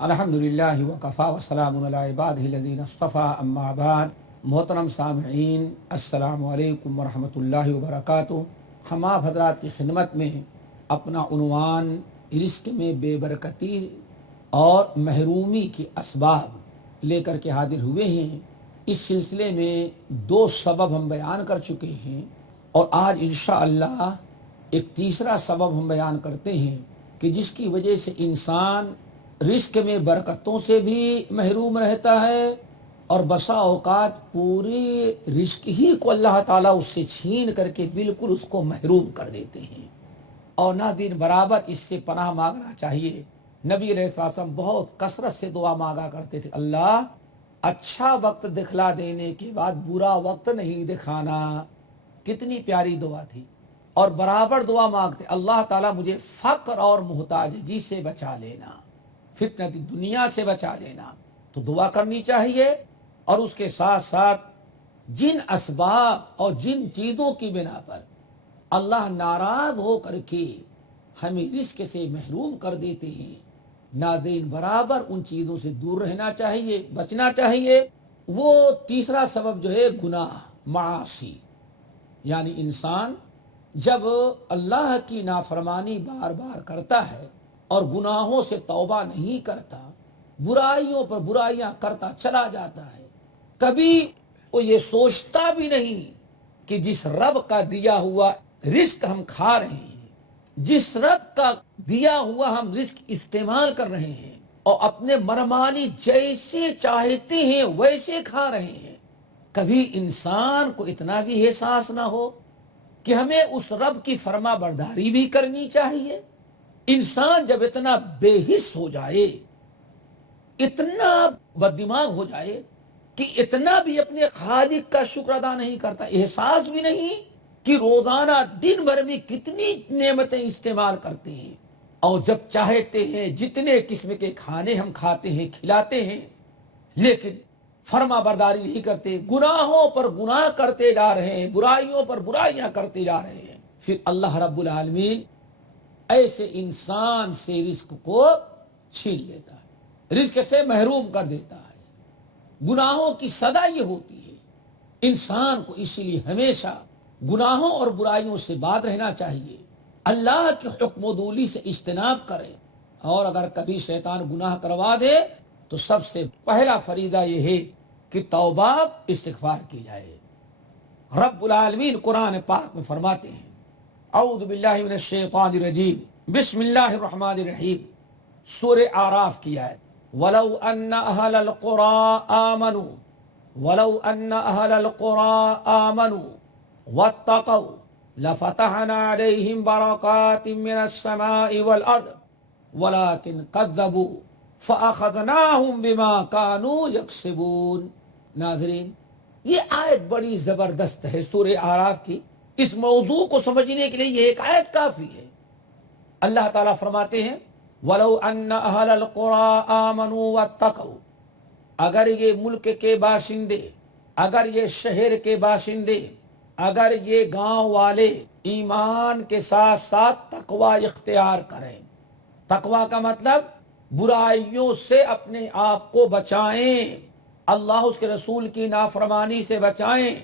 الحمدللہ وکفا وسلام علی عبادہ الذین اصطفیٰ اما بعد۔ محترم سامعین، السلام علیکم ورحمۃ اللہ وبرکاتہ۔ ہم آپ حضرات کی خدمت میں اپنا عنوان رزق میں بے برکتی اور محرومی کے اسباب لے کر کے حاضر ہوئے ہیں۔ اس سلسلے میں 2 سبب ہم بیان کر چکے ہیں، اور آج انشاءاللہ ایک تیسرا سبب ہم بیان کرتے ہیں کہ جس کی وجہ سے انسان رزق میں برکتوں سے بھی محروم رہتا ہے، اور بسا اوقات پوری رزق ہی کو اللہ تعالیٰ اس سے چھین کر کے بالکل اس کو محروم کر دیتے ہیں۔ اور ناظرین، برابر اس سے پناہ مانگنا چاہیے۔ نبی علیہ السلام بہت کثرت سے دعا مانگا کرتے تھے، اللہ اچھا وقت دکھلا دینے کے بعد برا وقت نہیں دکھانا۔ کتنی پیاری دعا تھی۔ اور برابر دعا مانگتے، اللہ تعالیٰ مجھے فقر اور محتاجگی سے بچا لینا، فتنہ دنیا سے بچا لینا۔ تو دعا کرنی چاہیے، اور اس کے ساتھ ساتھ جن اسباب اور جن چیزوں کی بنا پر اللہ ناراض ہو کر کے ہمیں رزق سے محروم کر دیتے ہیں، ناظرین برابر ان چیزوں سے دور رہنا چاہیے، بچنا چاہیے۔ وہ تیسرا سبب جو ہے گناہ، معاصی، یعنی انسان جب اللہ کی نافرمانی بار بار کرتا ہے اور گناہوں سے توبہ نہیں کرتا، برائیوں پر برائیاں کرتا چلا جاتا ہے، کبھی وہ یہ سوچتا بھی نہیں کہ جس رب کا دیا ہوا رزق ہم کھا رہے ہیں، جس رب کا دیا ہوا ہم رزق استعمال کر رہے ہیں، اور اپنے مرمانی جیسے چاہتے ہیں ویسے کھا رہے ہیں، کبھی انسان کو اتنا بھی احساس نہ ہو کہ ہمیں اس رب کی فرما برداری بھی کرنی چاہیے۔ انسان جب اتنا بے حس ہو جائے، اتنا بددماغ ہو جائے کہ اتنا بھی اپنے خالق کا شکر ادا نہیں کرتا، احساس بھی نہیں کہ روزانہ دن بھر میں کتنی نعمتیں استعمال کرتے ہیں، اور جب چاہتے ہیں جتنے قسم کے کھانے ہم کھاتے ہیں، کھلاتے ہیں، لیکن فرما برداری نہیں کرتے، گناہوں پر گناہ کرتے جا رہے ہیں، برائیوں پر برائیاں کرتے جا رہے ہیں۔ پھر اللہ رب العالمین ایسے انسان سے رزق کو چھین لیتا ہے، رزق سے محروم کر دیتا ہے۔ گناہوں کی سزا یہ ہوتی ہے۔ انسان کو اسی لیے ہمیشہ گناہوں اور برائیوں سے باز رہنا چاہیے، اللہ کے حکم و دولی سے اجتناب کرے، اور اگر کبھی شیطان گناہ کروا دے تو سب سے پہلا فریضہ یہ ہے کہ توبہ استغفار کی جائے۔ رب العالمین قرآن پاک میں فرماتے ہیں، اعوذ باللہ من الشیطان الرجیم، بسم اللہ الرحمن الرحیم، سورہ اعراف کی آیت، وَلَوْ أَنَّ أَهْلَ الْقُرَىٰ آمَنُوا وَلَوْ أَنَّ أَهْلَ الْقُرَىٰ آمَنُوا وَاتَّقَوْا لَفَتَحْنَا عَلَيْهِمْ بَرَكَاتٍ مِّنَ السَّمَاءِ وَالْأَرْضِ وَلَٰكِنْ كَذَّبُوا فَأَخَذْنَاهُمْ بِمَا كَانُوا يَكْسِبُونَ۔ ناظرین، یہ آیت بڑی زبردست ہے سورہ اعراف کی۔ اس موضوع کو سمجھنے کے لیے یہ ایک آیت کافی ہے۔ اللہ تعالیٰ فرماتے ہیں، وَلَوْ أَنَّ أَهْلَ الْقُرَىٰ آمَنُوا وَاتَّقَوْا، اگر یہ ملک کے باشندے، اگر یہ شہر کے باشندے، اگر یہ گاؤں والے ایمان کے ساتھ ساتھ تقوی اختیار کریں۔ تقوی کا مطلب برائیوں سے اپنے آپ کو بچائیں، اللہ اس کے رسول کی نافرمانی سے بچائیں۔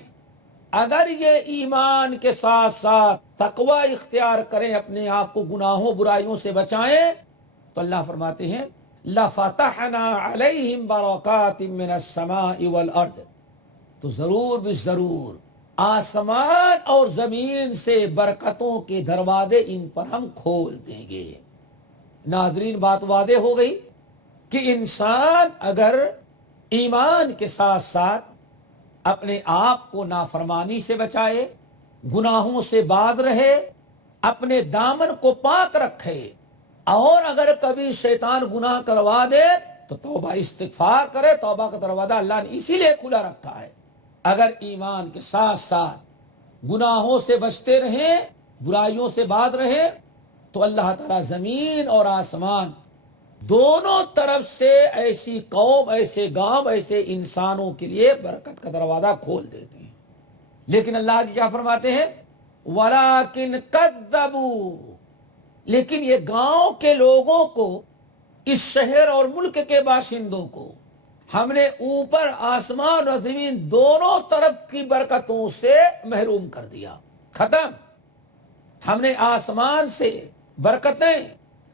اگر یہ ایمان کے ساتھ ساتھ تقوی اختیار کریں، اپنے آپ کو گناہوں برائیوں سے بچائیں، تو اللہ فرماتے ہیں لَفَتَحْنَا عَلَيْهِمْ بَرَكَاتٍ مِّنَ السَّمَاءِ وَالْأَرْضِ، تو ضرور بھی ضرور آسمان اور زمین سے برکتوں کے دروازے ان پر ہم کھول دیں گے۔ ناظرین، بات واضح ہو گئی کہ انسان اگر ایمان کے ساتھ ساتھ اپنے آپ کو نافرمانی سے بچائے، گناہوں سے باز رہے، اپنے دامن کو پاک رکھے، اور اگر کبھی شیطان گناہ کروا دے تو توبہ استغفار کرے، توبہ کا دروازہ اللہ نے اسی لیے کھلا رکھا ہے۔ اگر ایمان کے ساتھ ساتھ گناہوں سے بچتے رہیں، برائیوں سے باز رہیں، تو اللہ تعالیٰ زمین اور آسمان دونوں طرف سے ایسی قوم، ایسے گاؤں، ایسے انسانوں کے لیے برکت کا دروازہ کھول دیتے ہیں۔ لیکن اللہ کیا فرماتے ہیں، وَلَٰكِنْ كَذَّبُوا، لیکن یہ گاؤں کے لوگوں کو اس شہر اور ملک کے باشندوں کو ہم نے اوپر آسمان اور زمین دونوں طرف کی برکتوں سے محروم کر دیا. ختم. ہم نے آسمان سے برکتیں،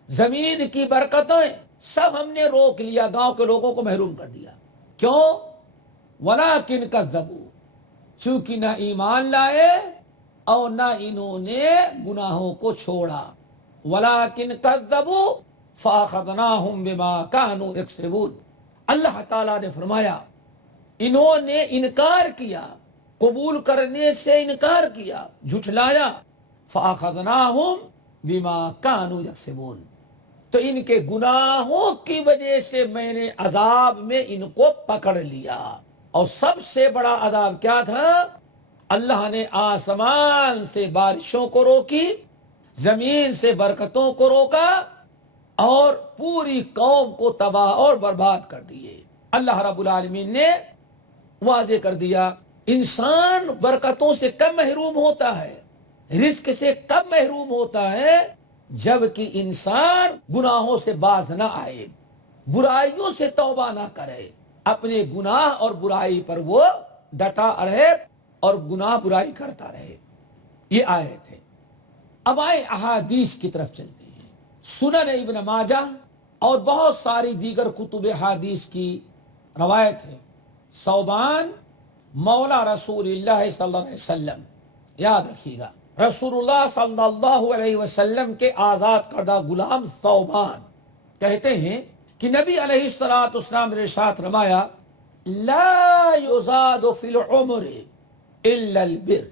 زمین کی برکتیں سب ہم نے روک لیا، گاؤں کے لوگوں کو محروم کر دیا. کیوں؟ وَلَٰكِنْ كَذَّبُوا، چونکہ نہ ایمان لائے اور نہ انہوں نے گناہوں کو چھوڑا. وَلَٰكِنْ كَذَّبُوا فَأَخَذْنَاهُمْ بِمَا كَانُوا يَكْسِبُونَ. اللہ تعالیٰ نے فرمایا انہوں نے انکار کیا، قبول کرنے سے انکار کیا، جھٹلایا. فَأَخَذْنَاهُمْ بِمَا كَانُوا يَكْسِبُونَ، تو ان کے گناہوں کی وجہ سے میں نے عذاب میں ان کو پکڑ لیا. اور سب سے بڑا عذاب کیا تھا؟ اللہ نے آسمان سے بارشوں کو روکی، زمین سے برکتوں کو روکا اور پوری قوم کو تباہ اور برباد کر دیے. اللہ رب العالمین نے واضح کر دیا انسان برکتوں سے کب محروم ہوتا ہے، رزق سے کب محروم ہوتا ہے؟ جبکہ انسان گناہوں سے باز نہ آئے، برائیوں سے توبہ نہ کرے، اپنے گناہ اور برائی پر وہ ڈٹا رہے اور گناہ برائی کرتا رہے. یہ آیت ہے. اب آئے احادیث کی طرف چلتے ہیں. سنن ابن ماجہ اور بہت ساری دیگر کتب حدیث کی روایت ہے. ثوبان مولا رسول اللہ صلی اللہ علیہ وسلم، یاد رکھیے گا، رسول اللہ صلی اللہ علیہ وسلم کے آزاد کردہ غلام ثوبان کہتے ہیں کہ نبی علیہ السلام نے ارشاد فرمایا لا یزاد فی العمر الا البر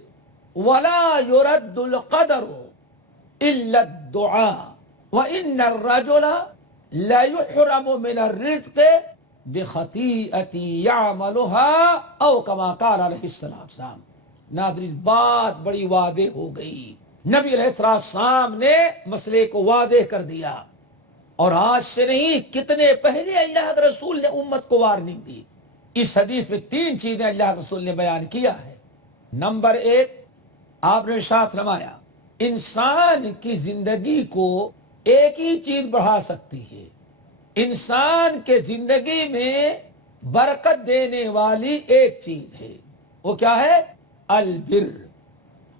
ولا يرد القدر الا الدعاء وان الرجل لا يحرم من الرزق بخطیئة يعملها او كما قال علیہ السلام. ناظرین بات بڑی واضح ہو گئی. نبی علیہ السلام نے مسئلے کو واضح کر دیا، اور آج سے نہیں کتنے پہلے اللہ کے رسول نے امت کو وارننگ دی. اس حدیث میں 3 چیزیں اللہ کے رسول نے بیان کیا ہے. نمبر 1، آپ نے ارشاد فرمایا انسان کی زندگی کو ایک ہی چیز بڑھا سکتی ہے، انسان کے زندگی میں برکت دینے والی ایک چیز ہے. وہ کیا ہے؟ البر،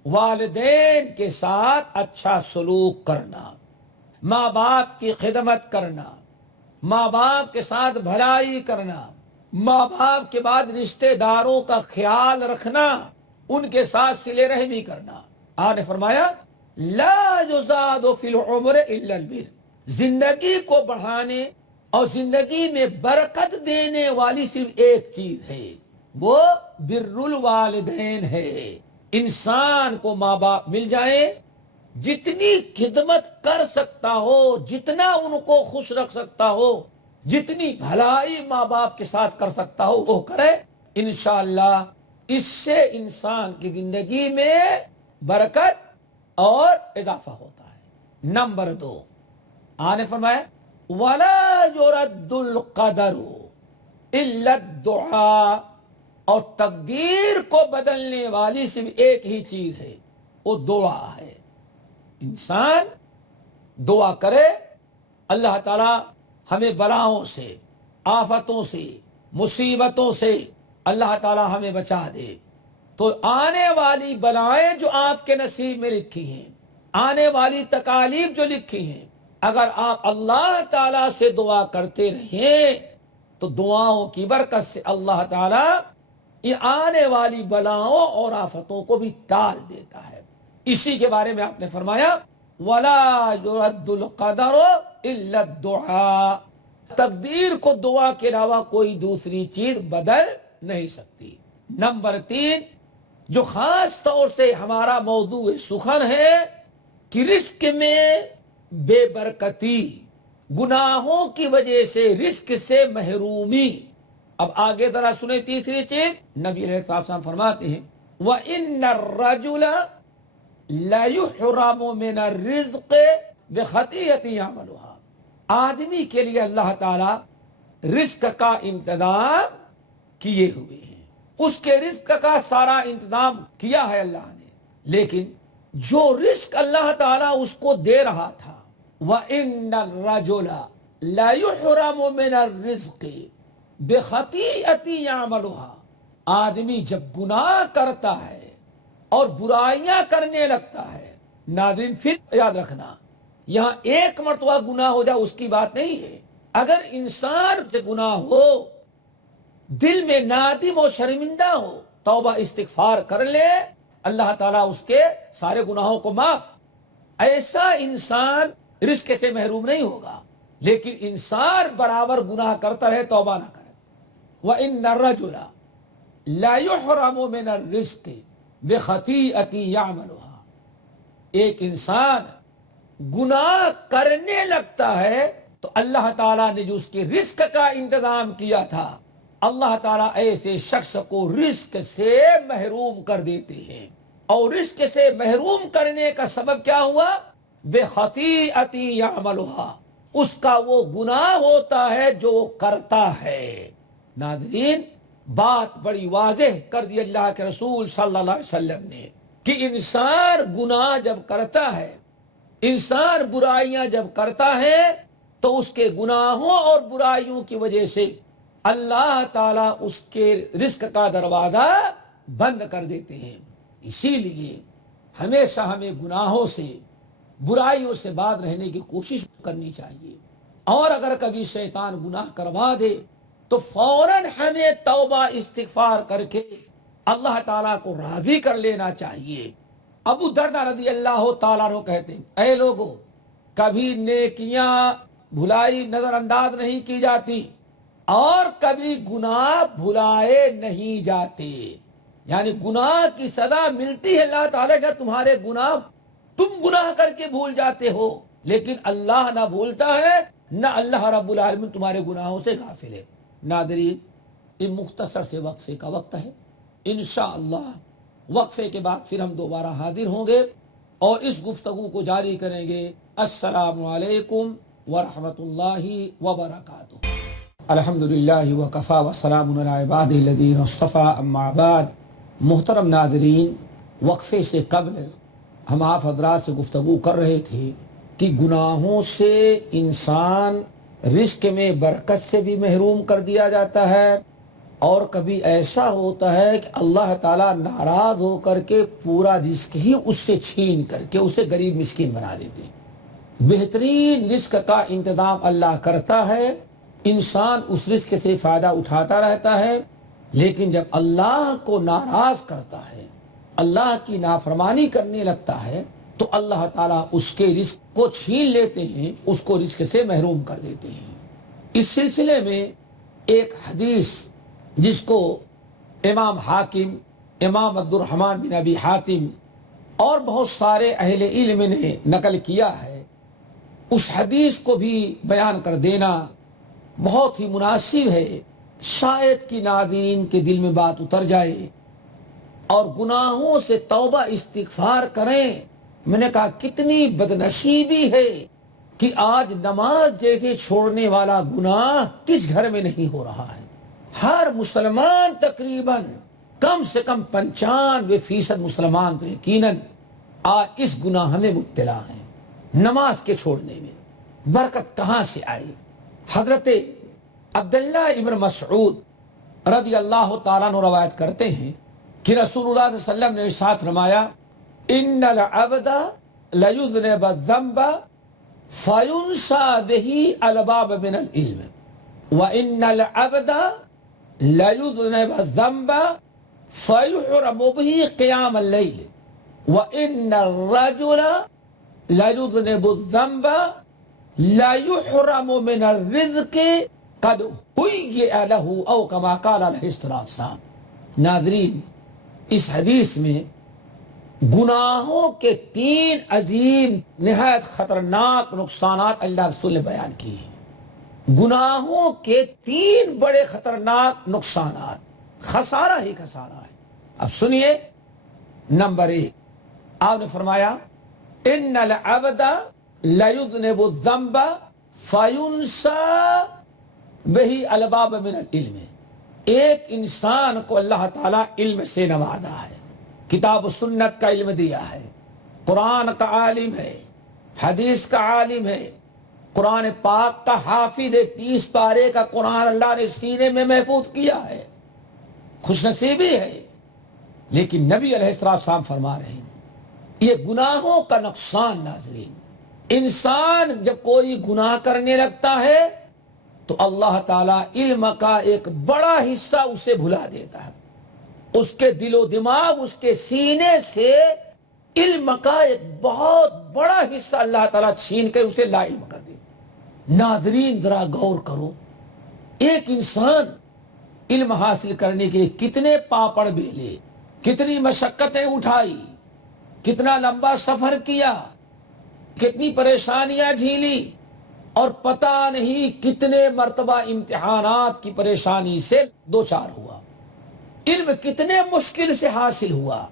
والدین کے ساتھ اچھا سلوک کرنا، ماں باپ کی خدمت کرنا، ماں باپ کے ساتھ بھلائی کرنا، ماں باپ کے بعد رشتہ داروں کا خیال رکھنا، ان کے ساتھ صلہ رحمی کرنا. آپ نے فرمایا لا یزاد فی العمر الا البر، زندگی کو بڑھانے اور زندگی میں برکت دینے والی صرف ایک چیز ہے، وہ بر الوالدین ہے. انسان کو ماں باپ مل جائے، جتنی خدمت کر سکتا ہو، جتنا ان کو خوش رکھ سکتا ہو، جتنی بھلائی ماں باپ کے ساتھ کر سکتا ہو وہ کرے. انشاءاللہ اس سے انسان کی زندگی میں برکت اور اضافہ ہوتا ہے. نمبر 2، آپ نے فرمایا وَلَا يُرَدُّ الْقَدَرُ إِلَّا الدُّعَاء، اور تقدیر کو بدلنے والی صرف ایک ہی چیز ہے، وہ دعا ہے. انسان دعا کرے اللہ تعالی ہمیں بلاؤں سے، آفتوں سے، مصیبتوں سے اللہ تعالی ہمیں بچا دے. تو آنے والی بلائیں جو آپ کے نصیب میں لکھی ہیں، آنے والی تکالیف جو لکھی ہیں، اگر آپ اللہ تعالی سے دعا کرتے رہیں تو دعاؤں کی برکت سے اللہ تعالی یہ آنے والی بلاؤں اور آفتوں کو بھی ٹال دیتا ہے. اسی کے بارے میں آپ نے فرمایا وَلَا يُرَدُّ الْقَدَرُ إِلَّا الدُّعَاء، تقدیر کو دعا کے علاوہ کوئی دوسری چیز بدل نہیں سکتی. نمبر 3، جو خاص طور سے ہمارا موضوع سخن ہے کہ رزق میں بے برکتی، گناہوں کی وجہ سے رزق سے محرومی. اب آگے ذرا سنیں تیسری چیز، نبی علیہ السلام فرماتے ہیں وَإِنَّ الرَّجُلَ لَيُحْرَمُ مِنَ الرِّزْقِ بِخَطِيئَةٍ يَعْمَلُهَا، آدمی کے لیے اللہ تعالی رزق کا انتظام کیے ہوئے ہیں، اس کے رزق کا سارا انتظام کیا ہے اللہ نے، لیکن جو رزق اللہ تعالی اس کو دے رہا تھا وَإِنَّ الرَّجُلَ، لا يحرم من الرزق بخطیئۃ یعملها، آدمی جب گناہ کرتا ہے اور برائیاں کرنے لگتا ہے، ناظرین پھر یاد رکھنا یہاں ایک مرتبہ گناہ ہو جائے اس کی بات نہیں ہے، اگر انسان سے گناہ ہو، دل میں نادم و شرمندہ ہو، توبہ استغفار کر لے، اللہ تعالیٰ اس کے سارے گناہوں کو معاف، ایسا انسان رزق سے محروم نہیں ہوگا۔ لیکن انسان برابر گناہ کرتا رہے، توبہ نہ کرے، وَإِنَّ الرَّجُلَ لَا يُحْرَمُ مِنَ الرِّزْقِ بِخَطِیئَةٍ يَعْمَلُهَا، ایک انسان گناہ کرنے لگتا ہے تو اللہ تعالیٰ نے جو اس کے رزق کا انتظام کیا تھا، اللہ تعالیٰ ایسے شخص کو رزق سے محروم کر دیتے ہیں، اور رزق سے محروم کرنے کا سبب کیا ہوا؟ بِخَطِیئَةٍ يَعْمَلُهَا، اس کا وہ گناہ ہوتا ہے جو وہ کرتا ہے۔ ناظرین بات بڑی واضح کر دی اللہ کے رسول صلی اللہ علیہ وسلم نے کہ انسان گناہ جب کرتا ہے، انسان برائیاں جب کرتا ہے تو اس کے گناہوں اور برائیوں کی وجہ سے اللہ تعالیٰ اس کے رزق کا دروازہ بند کر دیتے ہیں۔ اسی لیے ہمیشہ ہمیں گناہوں سے، برائیوں سے باز رہنے کی کوشش کرنی چاہیے، اور اگر کبھی شیطان گناہ کروا دے تو فوراً ہمیں توبہ استغفار کر کے اللہ تعالیٰ کو راضی کر لینا چاہیے۔ ابو دردہ رضی اللہ تعالیٰ عنہ کہتے ہیں، اے لوگو، کبھی نیکیاں بھلائی نظر انداز نہیں کی جاتی اور کبھی گناہ بھلائے نہیں جاتے، یعنی گناہ کی سزا ملتی ہے اللہ تعالیٰ کا، تمہارے گناہ تم گناہ کر کے بھول جاتے ہو، لیکن اللہ نہ بھولتا ہے، نہ اللہ رب العالمین تمہارے گناہوں سے غافل ہے۔ ناظرین یہ مختصر سے وقفے کا وقت ہے، انشاءاللہ وقفے کے بعد پھر ہم دوبارہ حاضر ہوں گے اور اس گفتگو کو جاری کریں گے۔ السلام علیکم ورحمۃ اللہ وبرکاتہ۔ الحمدللہ وکفا وسلام علی عبادہ الذین اصطفیٰ، اما بعد۔ محترم ناظرین، وقفے سے قبل ہم آپ حضرات سے گفتگو کر رہے تھے کہ گناہوں سے انسان رزق میں برکت سے بھی محروم کر دیا جاتا ہے، اور کبھی ایسا ہوتا ہے کہ اللہ تعالیٰ ناراض ہو کر کے پورا رزق ہی اس سے چھین کر کے اسے غریب مسکین بنا دیتے ہیں۔ بہترین رزق کا انتظام اللہ کرتا ہے، انسان اس رزق سے فائدہ اٹھاتا رہتا ہے، لیکن جب اللہ کو ناراض کرتا ہے، اللہ کی نافرمانی کرنے لگتا ہے، تو اللہ تعالیٰ اس کے رزق کو چھین لیتے ہیں، اس کو رزق سے محروم کر دیتے ہیں۔ اس سلسلے میں ایک حدیث جس کو امام حاکم، امام عبد الرحمن بن ابی حاتم اور بہت سارے اہل علم نے نقل کیا ہے، اس حدیث کو بھی بیان کر دینا بہت ہی مناسب ہے، شاید کہ ناظرین کے دل میں بات اتر جائے اور گناہوں سے توبہ استغفار کریں۔ میں نے کہا کتنی بدنصیبی ہے کہ آج نماز جیسے چھوڑنے والا گناہ کس گھر میں نہیں ہو رہا ہے۔ ہر مسلمان تقریباً کم سے کم 95% مسلمان تو یقیناً آج اس گناہ میں مبتلا ہیں، نماز کے چھوڑنے میں۔ برکت کہاں سے آئی؟ حضرت عبداللہ ابن مسعود رضی اللہ تعالیٰ عنہ روایت کرتے ہیں کہ رسول اللہ صلی اللہ علیہ وسلم نے ارشاد فرمایا، ان العبد لیذنب الذنب فینسى به الباب من العلم وان العبد لیذنب الذنب فیحرم به قیام اللیل وان الرجل لیذنب الذنب لیحرم من الرزق قد هیئ له او کما قال علیہ السلام۔ ناظرین اس حدیث میں گناہوں کے 3 عظیم نہایت خطرناک نقصانات اللہ رسول نے بیان کیے ہیں۔ گناہوں کے 3 بڑے خطرناک نقصانات، خسارہ ہی خسارہ ہے۔ اب سنیے، نمبر 1 آپ نے فرمایا ان العبد لیذنب الذنب فینسى به الباب من العلم، ایک انسان کو اللہ تعالیٰ علم سے نوازا ہے، کتاب و سنت کا علم دیا ہے، قرآن کا عالم ہے، حدیث کا عالم ہے، قرآن پاک کا حافظ 30 پارے کا قرآن اللہ نے سینے میں محفوظ کیا ہے، خوش نصیبی ہے۔ لیکن نبی علیہ السلام فرما رہے ہیں یہ گناہوں کا نقصان ناظرین، انسان جب کوئی گناہ کرنے لگتا ہے تو اللہ تعالیٰ علم کا ایک بڑا حصہ اسے بھلا دیتا ہے، اس کے دل و دماغ، اس کے سینے سے علم کا ایک بہت بڑا حصہ اللہ تعالیٰ چھین کے اسے لا علم کر دیتا۔ ناظرین ذرا غور کرو، ایک انسان علم حاصل کرنے کے لیے کتنے پاپڑ بیلے، کتنی مشقتیں اٹھائی، کتنا لمبا سفر کیا، کتنی پریشانیاں جھیلی، اور پتہ نہیں کتنے مرتبہ امتحانات کی پریشانی سے دوچار ہوا۔ علم کتنے مشکل سے حاصل ہوا،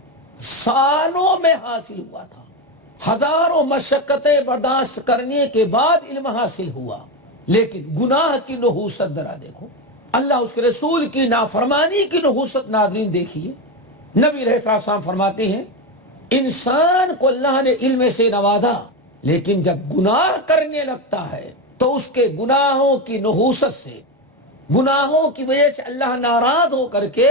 سالوں میں حاصل ہوا تھا، ہزاروں مشقتیں برداشت کرنے کے بعد علم حاصل ہوا۔ لیکن گناہ کی نحوست ذرا دیکھو، اللہ اس کے رسول کی نافرمانی کی نحوست ناظرین دیکھیے۔ نبی علیہ السلام فرماتے ہیں انسان کو اللہ نے علم سے نوازا، لیکن جب گناہ کرنے لگتا ہے تو اس کے گناہوں کی نحوست سے، گناہوں کی وجہ سے اللہ ناراض ہو کر کے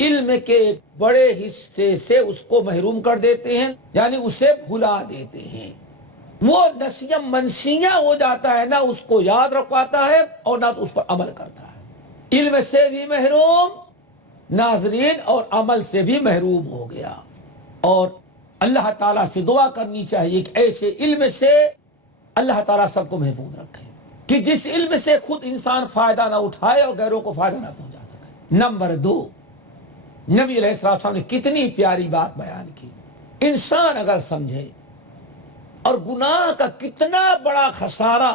علم کے ایک بڑے حصے سے اس کو محروم کر دیتے ہیں، یعنی اسے بھلا دیتے ہیں۔ وہ نسیم منسیاں ہو جاتا ہے، نہ اس کو یاد رکھ پاتا ہے اور نہ اس پر عمل کرتا ہے۔ علم سے بھی محروم ناظرین اور عمل سے بھی محروم ہو گیا۔ اور اللہ تعالیٰ سے دعا کرنی چاہیے کہ ایسے علم سے اللہ تعالیٰ سب کو محفوظ رکھے کہ جس علم سے خود انسان فائدہ نہ اٹھائے اور غیروں کو فائدہ نہ پہنچا سکے۔ نمبر 2، نبی علیہ السلام نے کتنی پیاری بات بیان کی، انسان اگر سمجھے اور گناہ کا کتنا بڑا خسارہ،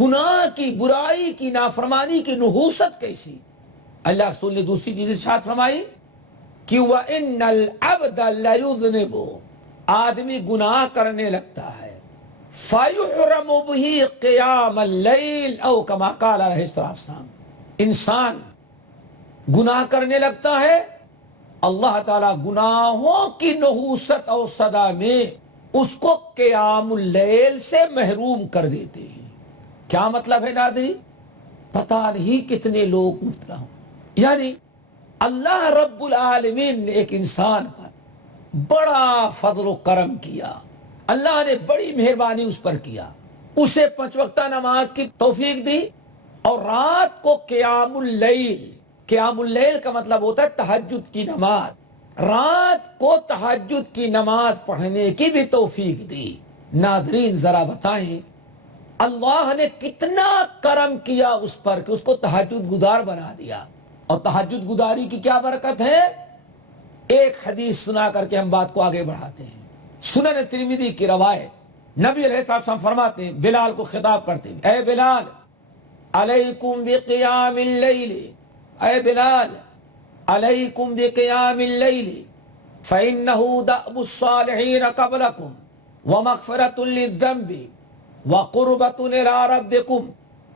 گناہ کی برائی کی نافرمانی کی نحوست کیسی، اللہ رسول نے دوسری چیز ارشاد فرمائی کہ وَإِنَّ الْعَبْدَ لَيُذْنِبُ، آدمی گناہ کرنے لگتا ہے، فَيُحْرَمُ بِهِ قِيَامَ اللَّيْلِ او كما قال علیہ السلام، انسان گناہ کرنے لگتا ہے، اللہ تعالیٰ گناہوں کی نحوست اور صدا میں اس کو قیام اللیل سے محروم کر دیتے ہیں۔ کیا مطلب ہے ناظرین؟ پتہ نہیں کتنے لوگ مبتلا ہوں، یعنی اللہ رب العالمین نے ایک انسان پر بڑا فضل و کرم کیا، اللہ نے بڑی مہربانی اس پر کیا، اسے 5 وقتہ نماز کی توفیق دی اور رات کو قیام اللیل، قیام اللیل کا مطلب ہوتا ہے تہجد کی نماز، رات کو تہجد کی نماز پڑھنے کی بھی توفیق دی۔ ناظرین ذرا بتائیں اللہ نے کتنا کرم کیا اس پر کہ اس کو تہجد گزار بنا دیا۔ اور تہجد گزاری کی کیا برکت ہے، ایک حدیث سنا کر کے ہم بات کو آگے بڑھاتے ہیں۔ سنن ترمذی کی روایت، نبی علیہ السلام فرماتے ہیں بلال کو خطاب کرتے ہیں، اے بلال علیکم بقیام اللیل، اے بلال علیکم بقیام اللیل فإنہ دأب الصالحین قبلکم ومغفرۃ للذنب وقربۃ الی ربکم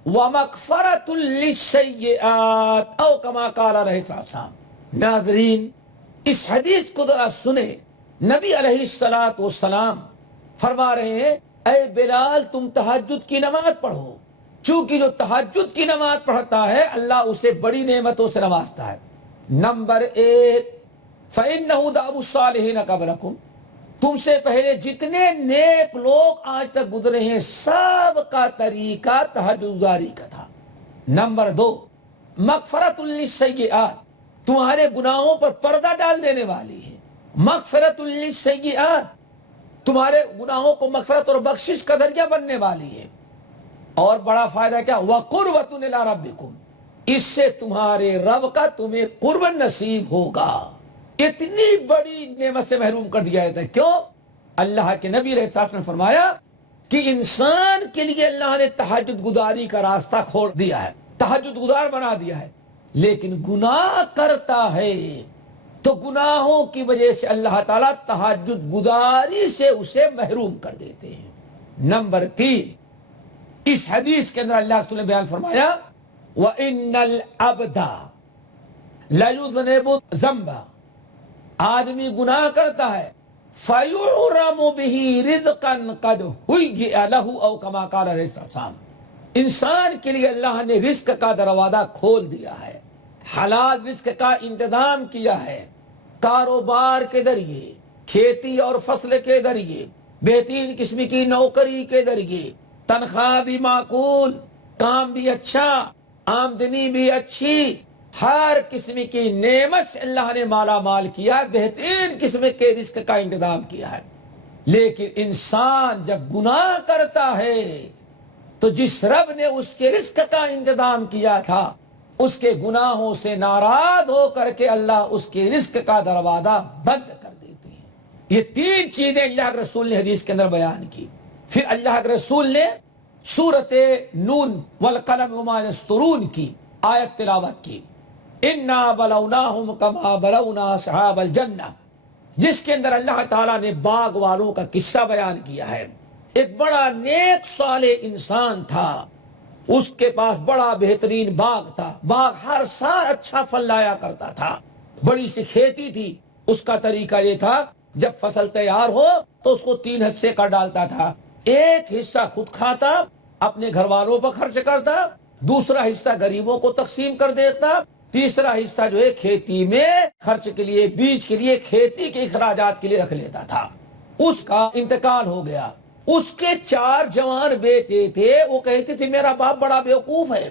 ومغفرۃ للسیئات او کما قال علیہ السلام۔ ناظرین اس حدیث کو ذرا سنیں، نبی علیہ السلام فرما رہے ہیں اے بلال تم تہجد کی نماز پڑھو، چونکہ جو تہجد کی نماز پڑھتا ہے اللہ اسے بڑی نعمتوں سے نوازتا ہے۔ نمبر 1، فَإِنَّهُ دَأْبُ الصَّالِحِينَ قَبْلَكُمْ، تم سے پہلے جتنے نیک لوگ آج تک گزرے ہیں سب کا طریقہ تہجد گزاری کا تھا۔ نمبر 2، مغفرۃ للسیئات، تمہارے گناہوں پر پردہ ڈال دینے والی ہے۔ مغفرۃ للسیئات، تمہارے گناہوں کو مغفرت اور بخشش کا ذریعہ بننے والی ہے۔ اور بڑا فائدہ کیا، وَقُرْبَةٌ إِلَىٰ رَبِّكُمْ، اس سے تمہارے رب کا تمہیں قرب نصیب ہوگا۔ اتنی بڑی نعمت سے محروم کر دیا جاتا ہے، کیوں؟ اللہ کے نبی علیہ السلام نے فرمایا کہ انسان کے لیے اللہ نے تہجد گزاری کا راستہ کھول دیا ہے، تہجد گزار بنا دیا ہے، لیکن گناہ کرتا ہے تو گناہوں کی وجہ سے اللہ تعالیٰ تہجد گزاری سے اسے محروم کر دیتے ہیں۔ نمبر 3، اس حدیث کے اندر اللہ رسول نے بیان فرمایا وَإِنَّ الْعَبْدَ لَيُذْنِبُ ذَنْبًا، آدمی گناہ کرتا ہے فَيُعْرَمُ بِهِ رِزْقًا قَدْ هُيِّئَ لَهُ أَوْ كَمَا قَالَ علیہ السلام. انسان کے لیے اللہ نے رزق کا دروازہ کھول دیا ہے، حلال رزق کا انتظام کیا ہے، کاروبار کے ذریعے، کھیتی اور فصل کے ذریعے، بہترین قسم کی نوکری کے ذریعے، تنخواہ بھی معقول، کام بھی اچھا، آمدنی بھی اچھی، ہر قسم کی نعمت سے اللہ نے مالا مال کیا، بہترین قسم کے رزق کا انتظام کیا ہے. لیکن انسان جب گناہ کرتا ہے تو جس رب نے اس کے رزق کا انتظام کیا تھا، اس کے گناہوں سے ناراض ہو کر کے اللہ اس کے رزق کا دروازہ بند کر دیتے ہیں. یہ تین چیزیں اللہ کے رسول نے حدیث کے اندر بیان کی. پھر اللہ کے رسول نے سورۃ نون والقلم وما یسطرون کی آیت تلاوت کی، انا بلوناہم کما بلونا اصحاب الجنہ، جس کے اندر اللہ تعالیٰ نے باغ والوں کا قصہ بیان کیا ہے. ایک بڑا نیک صالح انسان تھا، اس کے پاس بڑا بہترین باغ تھا، باغ ہر سال اچھا پھل لایا کرتا تھا، بڑی سی کھیتی تھی. اس کا طریقہ یہ تھا جب فصل تیار ہو تو اس کو 3 حصے کر ڈالتا تھا. ایک حصہ خود کھاتا، اپنے گھر والوں پر خرچ کرتا، دوسرا حصہ غریبوں کو تقسیم کر دیتا، تیسرا حصہ جو ہے کھیتی میں خرچ کے لیے، بیج کے لیے، کھیتی کے اخراجات کے لیے رکھ لیتا تھا. اس کا انتقال ہو گیا. اس کے 4 جوان بیٹے تھے. وہ کہتے تھے میرا باپ بڑا بیوقوف ہے،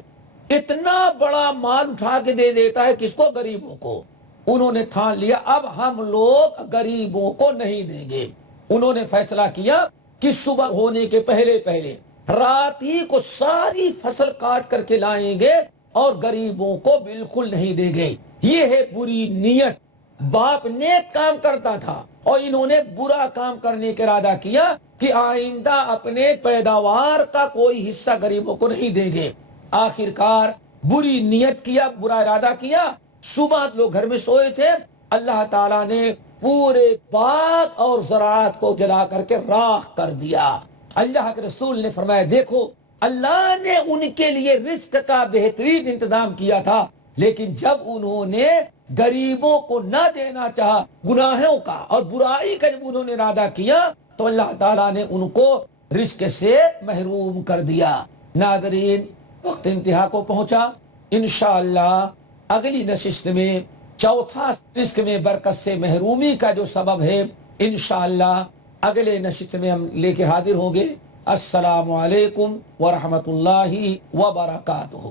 اتنا بڑا مال اٹھا کے دے دیتا ہے کس کو؟ غریبوں کو. انہوں نے ٹھان لیا اب ہم لوگ غریبوں کو نہیں دیں گے. انہوں نے فیصلہ کیا کہ صبح ہونے کے پہلے پہلے رات ہی کو ساری فصل کاٹ کر کے لائیں گے اور غریبوں کو بالکل نہیں دیں گے. یہ ہے بری نیت. باپ نیک کام کرتا تھا اور انہوں نے برا کام کرنے کا ارادہ کیا کہ آئندہ اپنے پیداوار کا کوئی حصہ غریبوں کو نہیں دیں گے. آخر کار بری نیت کیا، برا ارادہ کیا. صبح لوگ گھر میں سوئے تھے، اللہ تعالیٰ نے پورے باغ اور زراعت کو جلا کر کے راکھ کر دیا. اللہ کے رسول نے فرمایا دیکھو اللہ نے ان کے لیے رزق کا بہترین انتظام کیا تھا، لیکن جب انہوں نے غریبوں کو نہ دینا چاہا، گناہوں کا اور برائی کا جب انہوں نے ارادہ کیا تو اللہ تعالیٰ نے ان کو رزق سے محروم کر دیا. ناظرین، وقت انتہا کو پہنچا. انشاءاللہ اگلی نشست میں چوتھا رزق میں برکت سے محرومی کا جو سبب ہے، انشاءاللہ اگلے نشست میں ہم لے کے حاضر ہوں گے. السلام علیکم ورحمۃ اللہ وبرکاتہ.